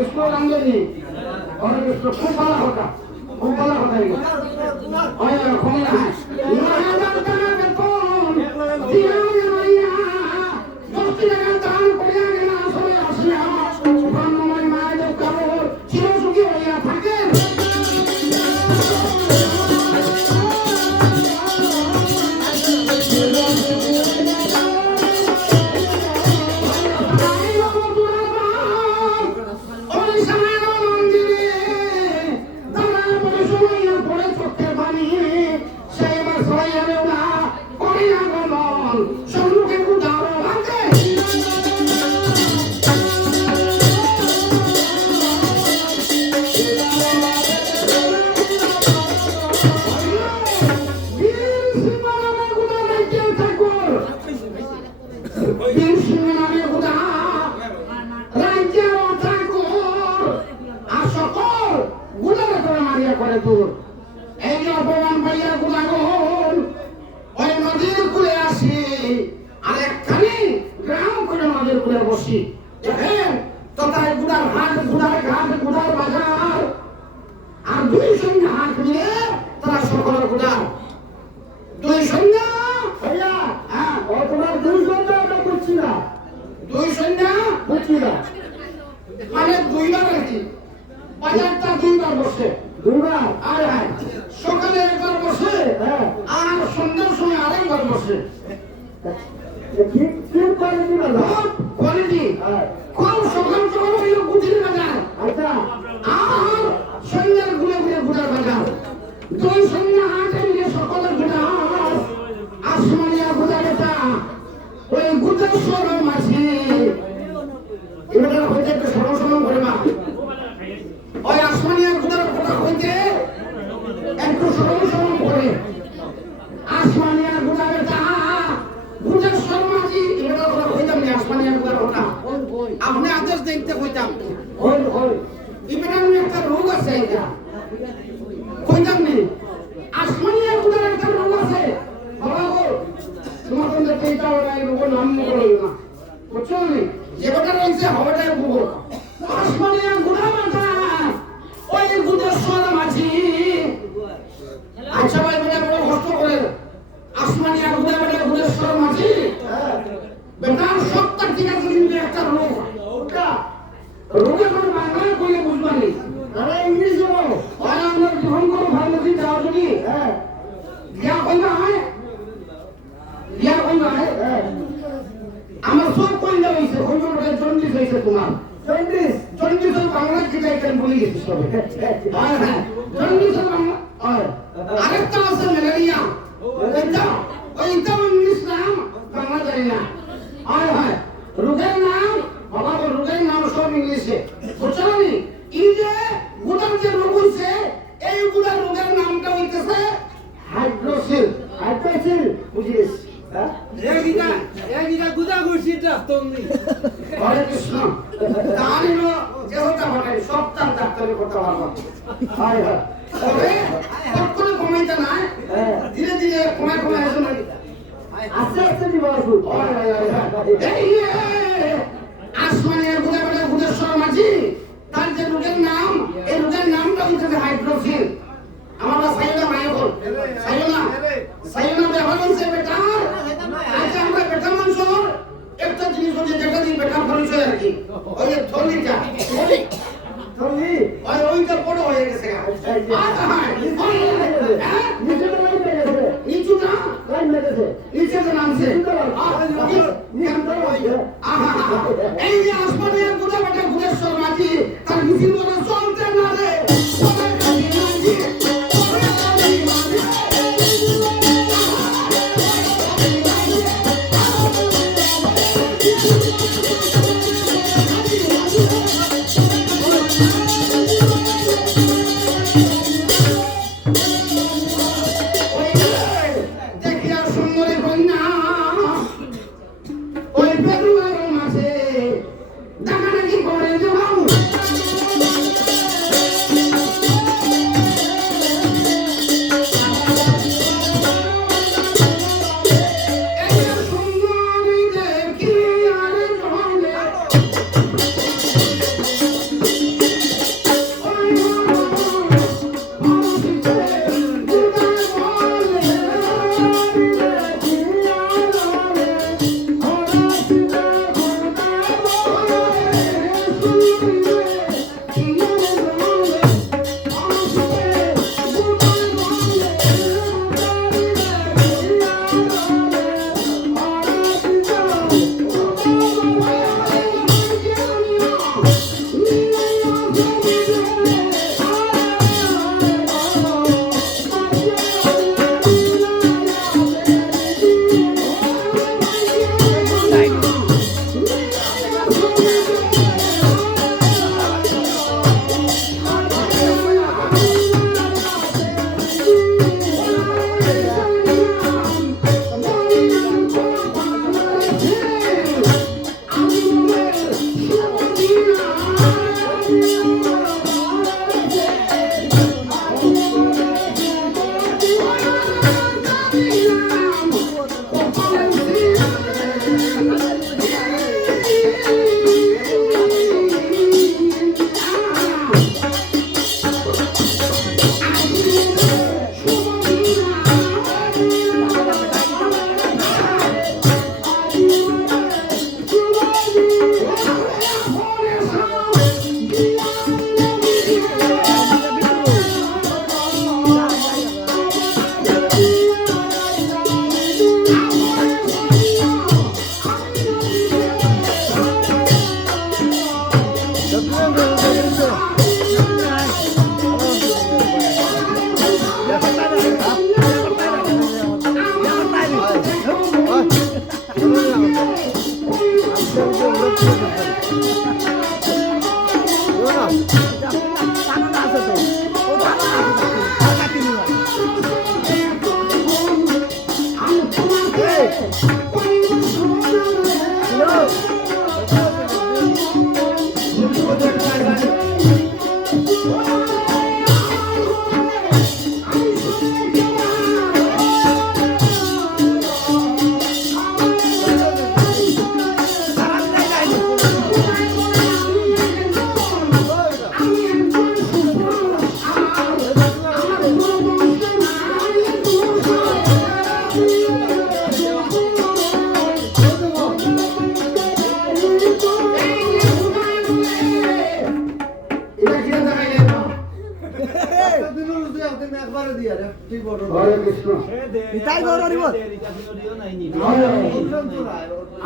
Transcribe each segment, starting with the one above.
इसको रंगेगी और इसको खूब बड़ा होगा और खोलना है यहाँ जानता है कि कौन दिया गया दोस्ती लगा दान कोया गया सोए आसिया सुभान मोहम्मद माय जो करो चिरो सुखी होया থাকে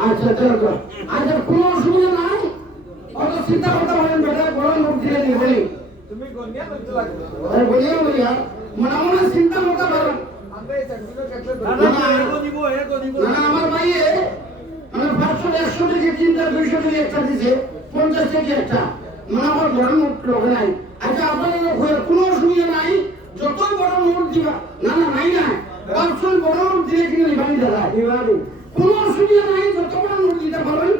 আচ্ছা চলো আচ্ছা কোনো অসুবিধা নাই অত চিন্তা করতে পারেন বেটা বড় লোক দিয়ে দিবি তুমি গনিয়া করতে লাগবে আরে বলিয়া বলিয়া মনে মনে চিন্তা করতে পারেন আমরা এই চাকরিটা কাটলে না আমার ভাইয়ে আমার 500 100 টাকা চিন্তা 200 টাকা একটা দিছে 50 টাকা একটা মনে আমার বড় নোট লোক নাই আচ্ছা আপনাদের কোনো অসুবিধা নাই যতই বড় নোট দিবা না না নাই না 500 বড় নোট দিয়ে কিনে নিবানি দাদা নিবানি কোনো অসুবিধা নাই যত বড় নোট দিতে পারেন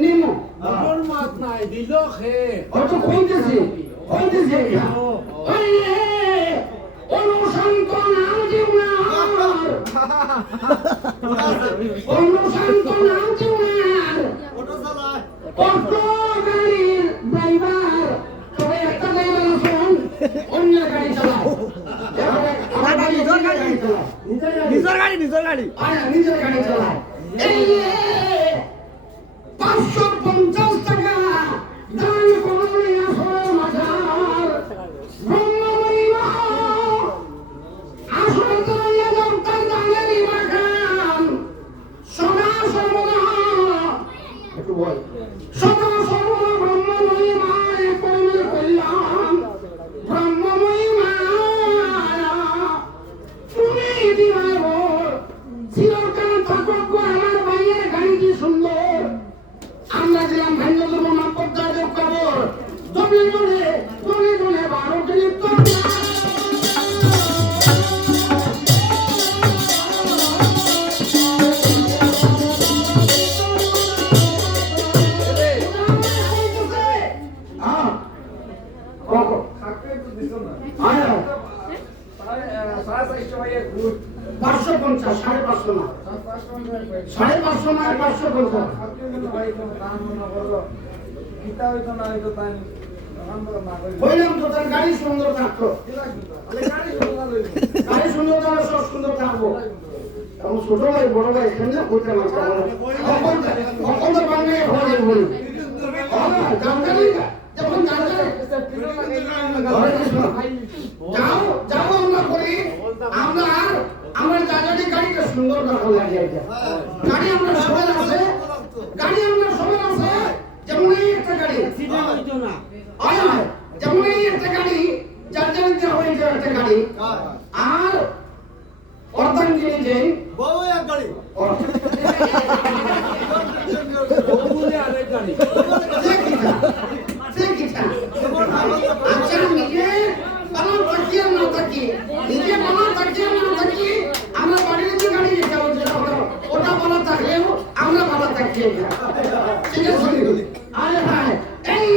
নিমো আমার মাত নাই দিল খে অত কইতেছে ওই অনুশান্ত নাম দিও না অনুশান্ত নাম দিও না অটো চালায় অটো গাড়ির ড্রাইভার সবাই একটা ড্রাইভার আছেন অন্য গাড়ি চালায় নিজের গাড়ি চালায় এই 550 টাকা দান করলে আসল মাঝার ব্রহ্মময়ী মা আসল তৈয়া দরকার দানের ইমাখান সদা সর্বদা একটু বল সদা সর্বদা ব্রহ্মময়ী মা কর্মের কল্যাণ ব্রহ্মময়ী মা তুমি দিবাই বল চিরকাল থাকক আমার ভাইয়ের গাড়ি কি সুন্দর আমরা দিলাম ভাইন্য ধর্ম মাপদাদের খবর দমে দমে 12 দিনের তো বললাম তো তার গাড়ি সুন্দর থাকতো গাড়ি সুন্দর থাকলে সব সুন্দর থাকবো আমার ছোট ভাই বড় ভাই এখানে করতে পারছে অকল তো বাংলায় হয়ে বলি যখন যাও যাও আমরা করি আমরা জানি গাড়িটা সুন্দর লাগে গাড়ি আমরা সবাই আছে যেমন এই একটা গাড়ি যেমন এই একটা গাড়ি যার জন্য হয়ে যায় একটা গাড়ি আর অর্ধাঙ্গিনী যে বউ এক গাড়ি আচ্ছা নিজে বানান তাকিয়ে না থাকি আমরা বাড়ির যে গাড়ি যেটা ওটা বানা থাকলেও আমরা বানা থাকি ঠিক আছে আরে ভাই এই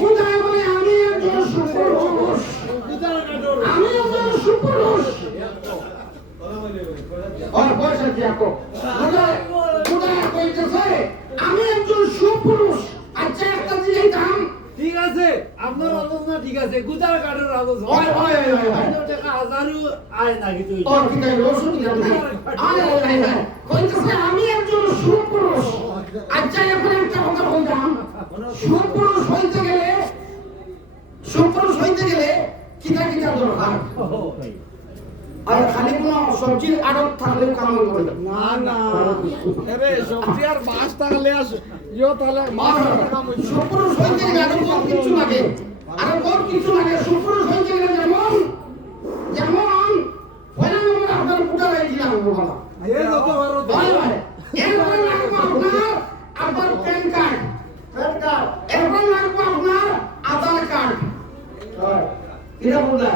কোথায় বলে আমি একজন সুপুরুষ পয়সা দিয়ে কোথায় কইতেছে আমি একজন সুপুরুষ আচ্ছা একটা জিনিস দাম ঠিক আছে আপনার আলোচনা ঠিক আছে গুজার কাঠের আলোচনা হয় টাকা হাজারও আয় নাকি তুই ও ঠিক আছে রসুন কইতেছে আমি একজন সুপুরুষ আচ্ছা এখন একটা কথা বলতাম সুপুরুষ হইতে গেলে কিটা দরকার আর খালি কোনো সবজির আড়ত থাকলে কাম করে না আরে সবজি আর মাছ থাকলে তাহলে মাছ সুপুরুষ হইতে গেলে আরো কিছু লাগে সুপুরুষ হইতে গেলে যেমন পয়লা নম্বরে আপনার পুটা লাগিয়েছিলাম বাবা এরপরে লাগবে আপনার প্যান কার্ড এরপরে লাগবে আপনার আধার কার্ড এটা বললা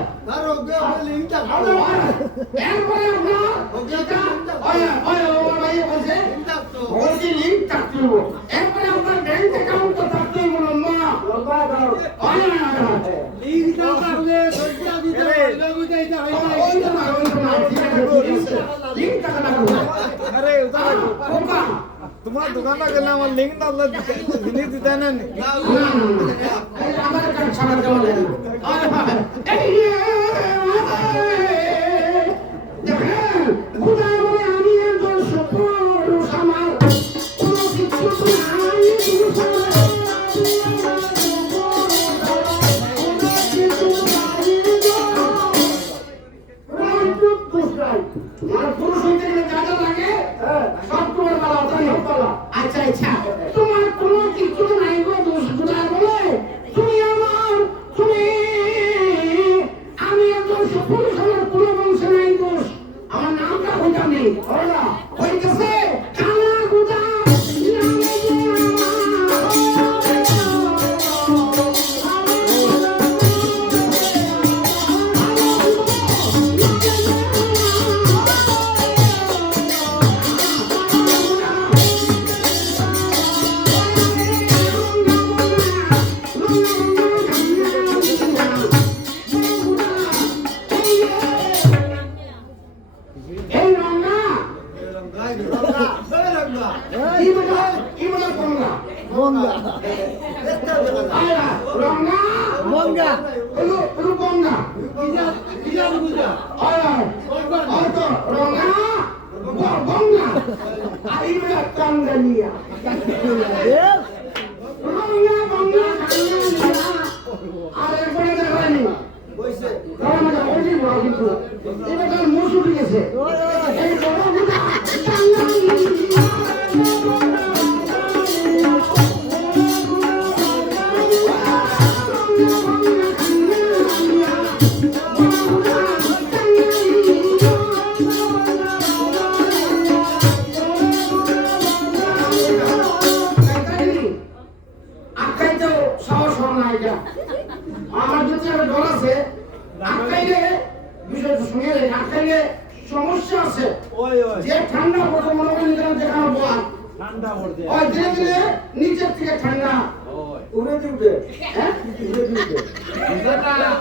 এরপরে এরপরে আপনার ব্যাংক অ্যাকাউন্ট থাকতে তোমার দোকানটা গেলে আমার লিঙ্ক না জিনিস দিতে না আধার কার্ড ছাড়া দেওয়া লাগে আমি একজন সুপুরুষ আমার কোনো কিছু পুরুষ হইতে গেলে যা যা লাগে সব তোমার বাবা আচ্ছা তোমার কোনো কিছু নাই গো দোষ বলে আমি একজন সুপুরুষ আমার কোনো বংশে নাই দোষ আমার নামটা হইতাম নেই হইতেছে কালা গুদা সমস্যা আছে যে ঠান্ডা পড়ে মনে করেন যেখানে বল ঠান্ডা পড়ে ওই ধীরে ধীরে নিচের থেকে ঠান্ডা উড়ে দিবে হ্যাঁ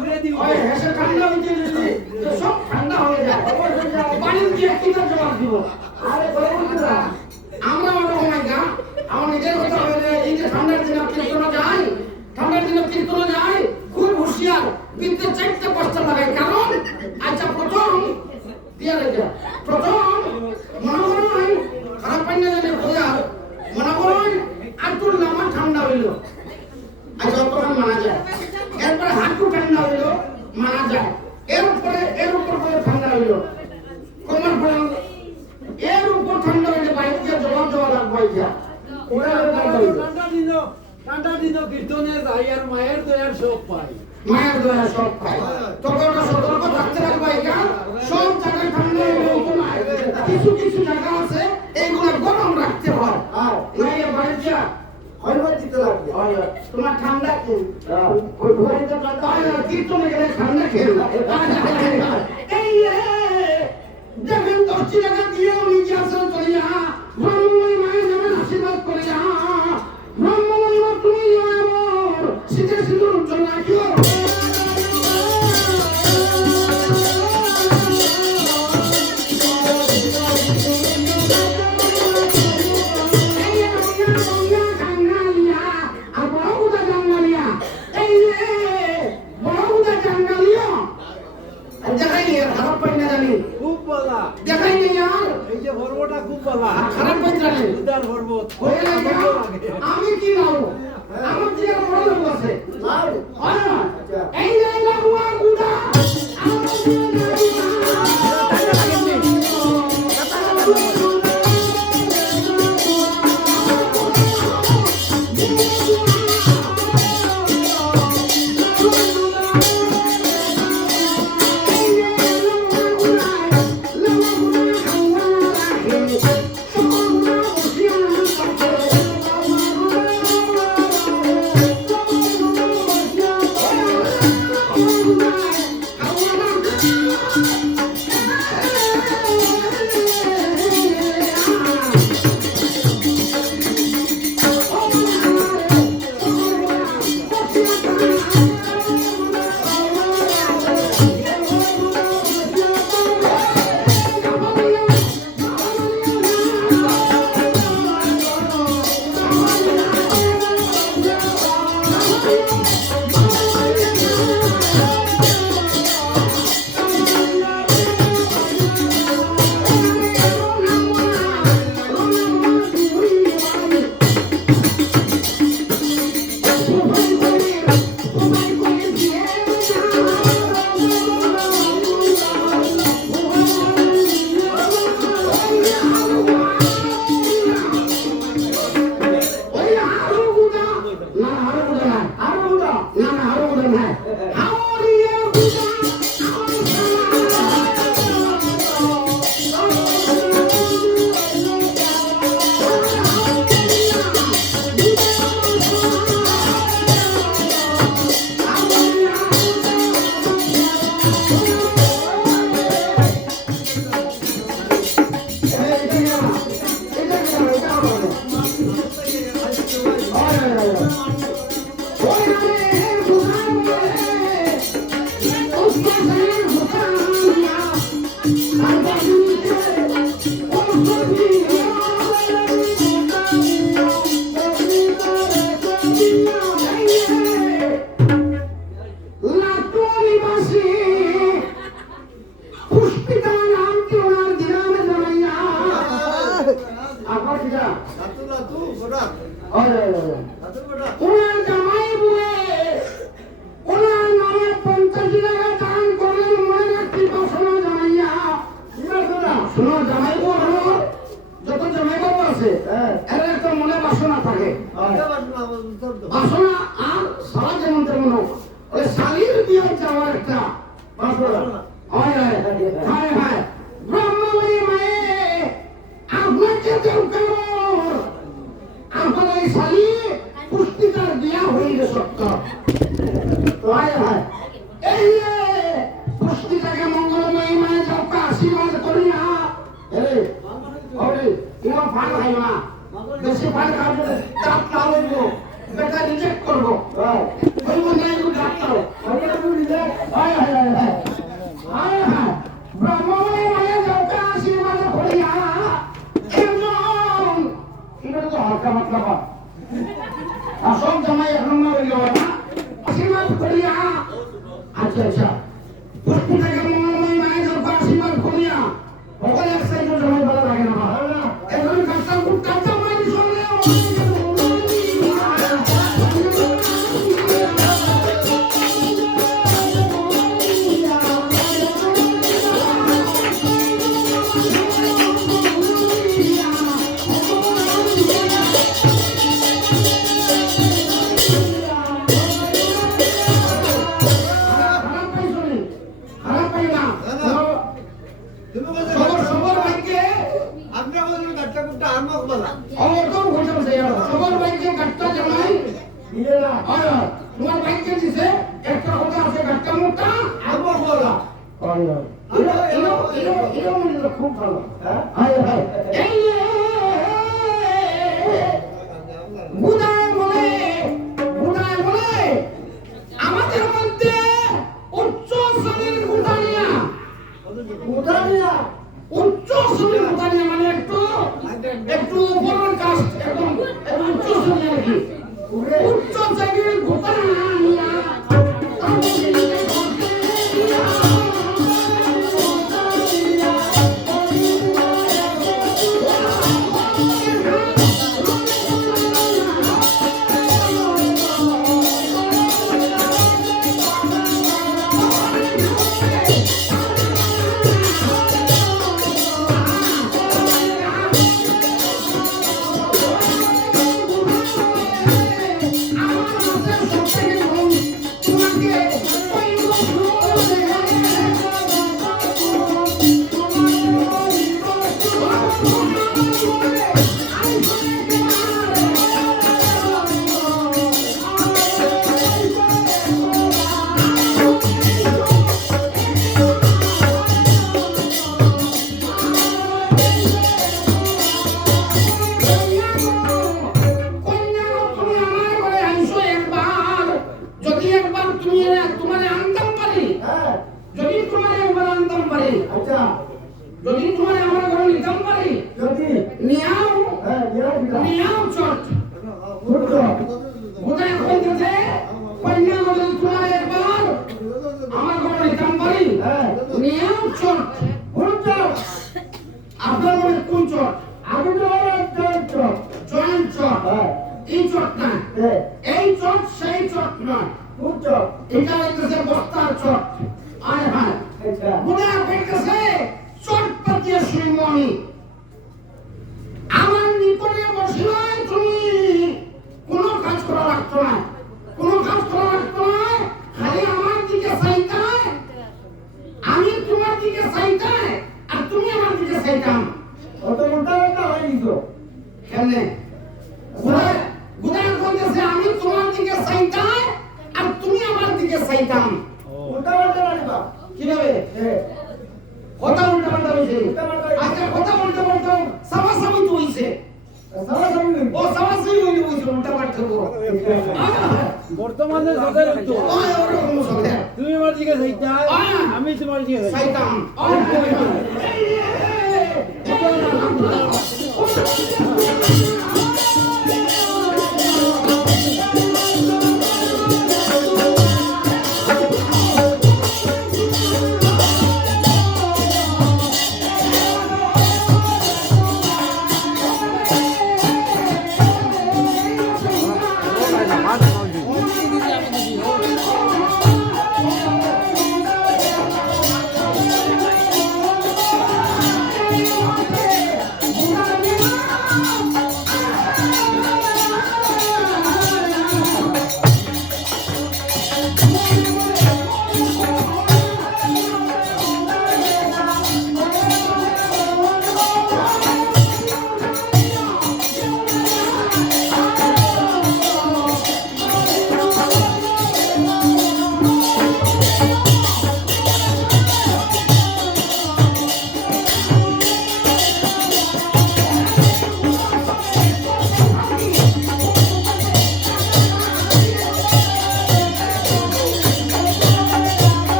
উড়ে দিবে ওই হেসে ঠান্ডা হইতে দিলে তো সব ঠান্ডা হয়ে যায় পানি দিয়ে কিটা জবাব দিব আরে বন্ধুরা আমরা ওরকম না আমার নিজের কথা হলে এই যে ঠান্ডার দিনে কীর্তন যায় খুব হুঁশিয়ার কিন্তু 4টা 5টা লাগাই কারণ আচ্ছা প্রথম মনে করেন খারাপ পাই না জানে মনে করেন আব্দুল নামাজ বিদনে যাই আর মায়ের দয়ার সব পাই। মায়ের দয়া সব খায় তবে ওটা সতর্ক থাকতে রাখবা এটা সব জায়গায় ঠান্ডা এরকম নয়। কিছু কিছু জায়গা আছে এইগুলো গরম রাখতে হয় আর নাইলে বাড়িটা হইবার দিতে লাগবে তোমার ঠান্ডা কি ওই ঘরে তো কীর্তনে গেলে ঠান্ডা খেয়ে এই দেখেন 10 টাকা দিয়ে উনি কি আসলে চলিয়া ব্রহ্মময় মায়ের নামে আশীর্বাদ করিয়া ব্রহ্মময় মা তুমি আমার শীতের সিঁদুর উজ্জ্বল রাখিও। খুব বলা দেখাই নেই আর এই যে পর্বটা খুব বলা খারাপ পাই জানি উদার পর্বত হয়ে লাগে আমি কি লাভ আমার যে বড় লোক আছে এই যে লাগুয়া গুড়া ওনার জামাই বুয়ে ওনার নামে 50 টাকা দান করেন মনে রাখতে শোনো জামাইয়া শোনো জামাই বউ হলো যত জামাই বাবু আছে এর একটা মনে বাসনা থাকে বাসনা আর সারা যেমন তেমন ওই শালির বিয়ে যাওয়ার একটা বাসনা হয় হয় হয় ব্রহ্মময়ী মায়ে আপনাকে দেও কেমন আমার এই শালি পুষ্টিকার বিয়া হয়ে গেছে সত্য হয় হয় এই পুষ্টিটাকে মঙ্গলময়ী মায়ের যাওকে আশীর্বাদ করি না তোমার ফান খাই না বেশি ফান খাবো চাপ না হইবো বেটা রিজেক্ট করবো হইব না একটু ডাক্তার হয় হয় হয় হয় হয় হয় ব্রহ্মময়ী মায়ের যাওকে আশীর্বাদ করি না এটা তো হালকা মাত্রা পান সব জামাই এক নম্বর হইল না আশীর্বাদ করিয়া আচ্ছা আচ্ছা পুষ্টি থেকে মঙ্গলময়ী মায়ের যাওকে আশীর্বাদ করিয়া ওখানে এক সাইড জামাই ভালো লাগে না এখন কাঁচা কাঁচা মারি সঙ্গে তোমার ভাইকে দিছে একটা কথা আছে একটা মোটা আমার বলা খুব ভালো হায় হায় এই বুদায় বলে আমাদের মধ্যে উচ্চ শ্রেণীর বুদানিয়া উচ্চ শ্রেণীর বুদানিয়া মানে একটু উপরের কাস্ট একদম উচ্চ শ্রেণী আর কি উচ্চ শ্রেণীর বুদানিয়া যদি তোমার আমার ঘরে নিতাম পারি নিয়াও চট কোথায় হইতেছে কন্যা যদি তোমার একবার আমার ঘরে নিতাম পারি নিয়াও চট আপনার মনে কোন চট আমি তো জয়েন্ট চট এই চট না এই চট সেই চট নয় এটা হইতেছে বস্তার চট আয় হায় মনে হইতেছে চট পাতিয়া শ্রীমণি আমার নিকটে বসলে তুমি কোনো কাজ করা লাগতো না খালি আমার দিকে চাইতে আমি তোমার দিকে চাইতে আর তুমি আমার দিকে চাইতাম কেমনে গুদায় বলতেছে আমি তোমার দিকে চাইতে আর তুমি আমার দিকে চাইতাম কিভাবে কথা উল্টা পাল্টা হইছে আচ্ছা কথা উল্টা পাল্টা সামাসামি তো হইছে ও সামাসামি হইছে উল্টা পাল্টা বর্তমানে সদাই হইতো ওরকম সদাই তুমি আমার দিকে চাইতা আমি তোমার দিকে চাইতাম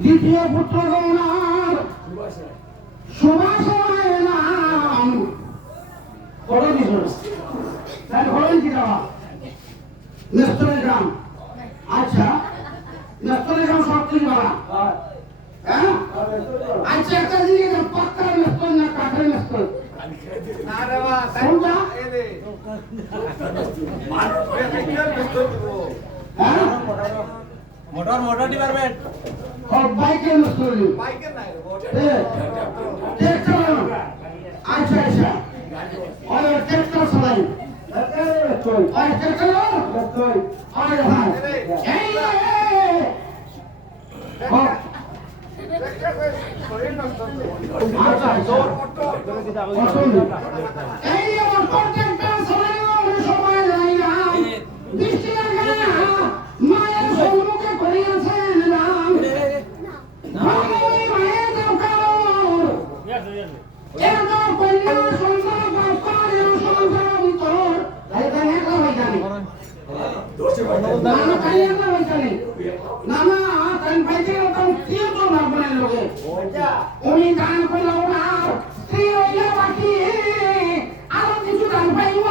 দ্বিতীয় পুত্র গৌনার সুভাষ নাম বড় দিন তাই বড় কি দেওয়া মেস্তরের গ্রাম। আচ্ছা মেস্তরের গ্রাম সব থেকে বাড়া। হ্যাঁ আচ্ছা একটা জিনিস পাক্কার মেস্তর না কাঠের মেস্তর? আরে বাহ কোনটা? এই রে মানুষ বেকার মেস্তর করব হ্যাঁ মোটর ডিপার্টমেন্ট সব বাইকের মেস্তর। বাইকের নাই রে ট্রাক্টর। আচ্ছা আচ্ছা আর ট্রাক্টর চালাই। আর ট্রাক্টর আর ভাই এই আচ্ছা আচ্ছা এই আমার কন্ট্রাক্টর চালাই সময় নাই না বৃষ্টি লাগা মায়ের সম্মুখে করিয়াছেন রাম ভালোই মায়ের দরকার এত কন্যা সংসার বাপার সংসার ভিতর এখানে একলা হইতানি নানা কাই একলা হইতানি নানা কান পাইতে ওটা কি তো না বলে লোকে উনি গান কইলো না স্ত্রী হইলা বাকি আরো কিছু গান পাইব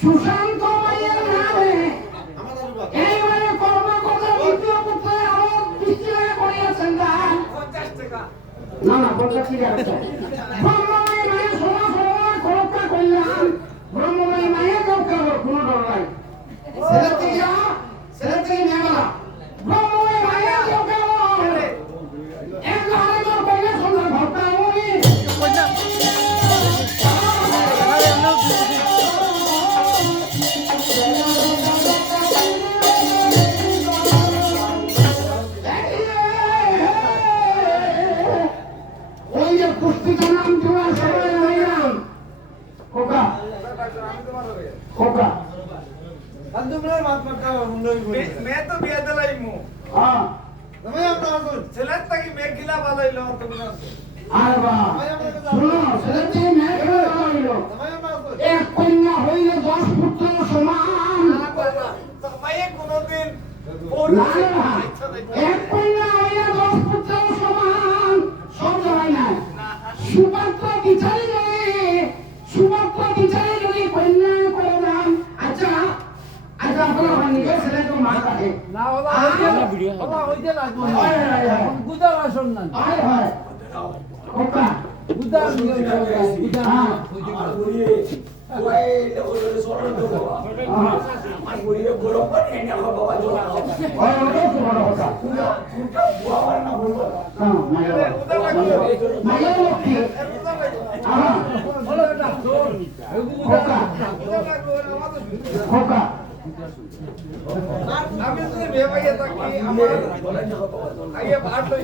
সুশান্ত মাইয়ের নামে এইবারে কর্মকর্তা দ্বিতীয় পুত্রে আরো বৃষ্টি লাগে করিয়াছেন দান 50 টাকা না না 50 টাকা আছে ব্রহ্মময় মায়ের সোনা সোনা খরচা করলাম ব্রহ্মময় মায়ের দরকার কোনো ডর নাই ছেলে থেকে নেওয়া ব্রহ্মময় মায়ের দরকার এক লাখ কইলে সোনা ঘরটা উনি ওই যে পুষ্পিতা নাম তোমার সবাই নাম কোকা কোকা বন্ধুগুলোর মাত মাতা মুন্ডই করি मैं तो बिया दलाई मु হ্যাঁ তুমি আমরা আসুন ছেলের থেকে মেয়ে খিলা বালাইলো তুমি না আর বা শুনো ছেলেটি মেয়ে হইল তুমি আমরা আসুন এক কন্যা হইল 10 পুত্র সমান তো ভাইয়ে কোনদিন না না এক কন্যা হইল 10 পুত্র সমান সব হয় না সুপাত্র বিচারে যদি কন্যা করে দাম আচ্ছা আচ্ছা আপনারা নিজে ছেলে তো মার কাটে না ওলা হইতে লাগবে গুদা আসন না আয় হয় কোকা গুদা গুদা হ্যাঁ আমি যদি বিয়ে পাইয়ে থাকি আমার আগে ভাত লই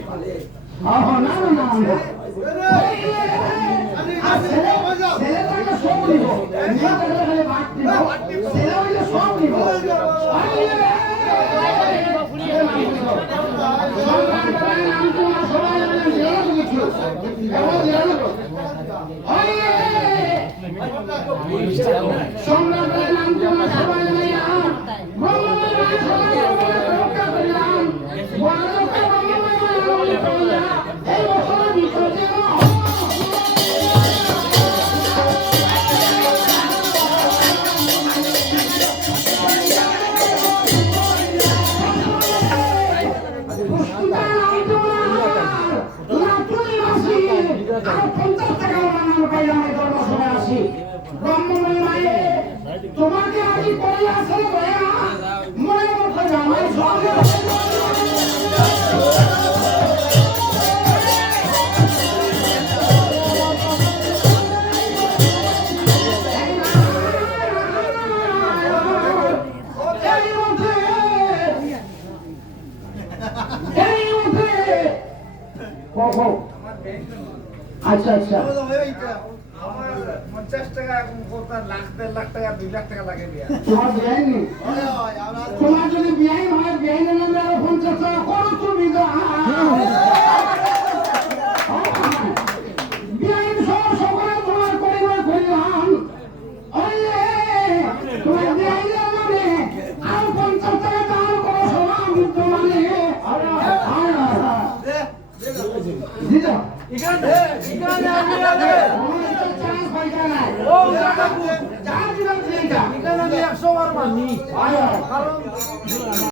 সম্রাটের নাম তোমার সবাই লইয়া ব্রহ্মময় সবাই রক্ষা করিলাম বড়লোকে ব্রহ্মময় করিলা এই বছর বিসর্জন তোমাকে আমি করে আসে মনে মতো জামাই সঙ্গে আচ্ছা আচ্ছা আমার 50 টাকা এখন কত লাখ 1.5 লাখ টাকা 2 লাখ টাকা লাগে বিয়া তোমার বিয়ে নেই তোমার যদি বিয়ে হয় বিয়ে দিদা এখানে আমি আগে আমার তো চান্স পাইতা নাই ও দাদা যা দিলাম দিলাম এখানে আমি 100 বার মানি আয় কারণ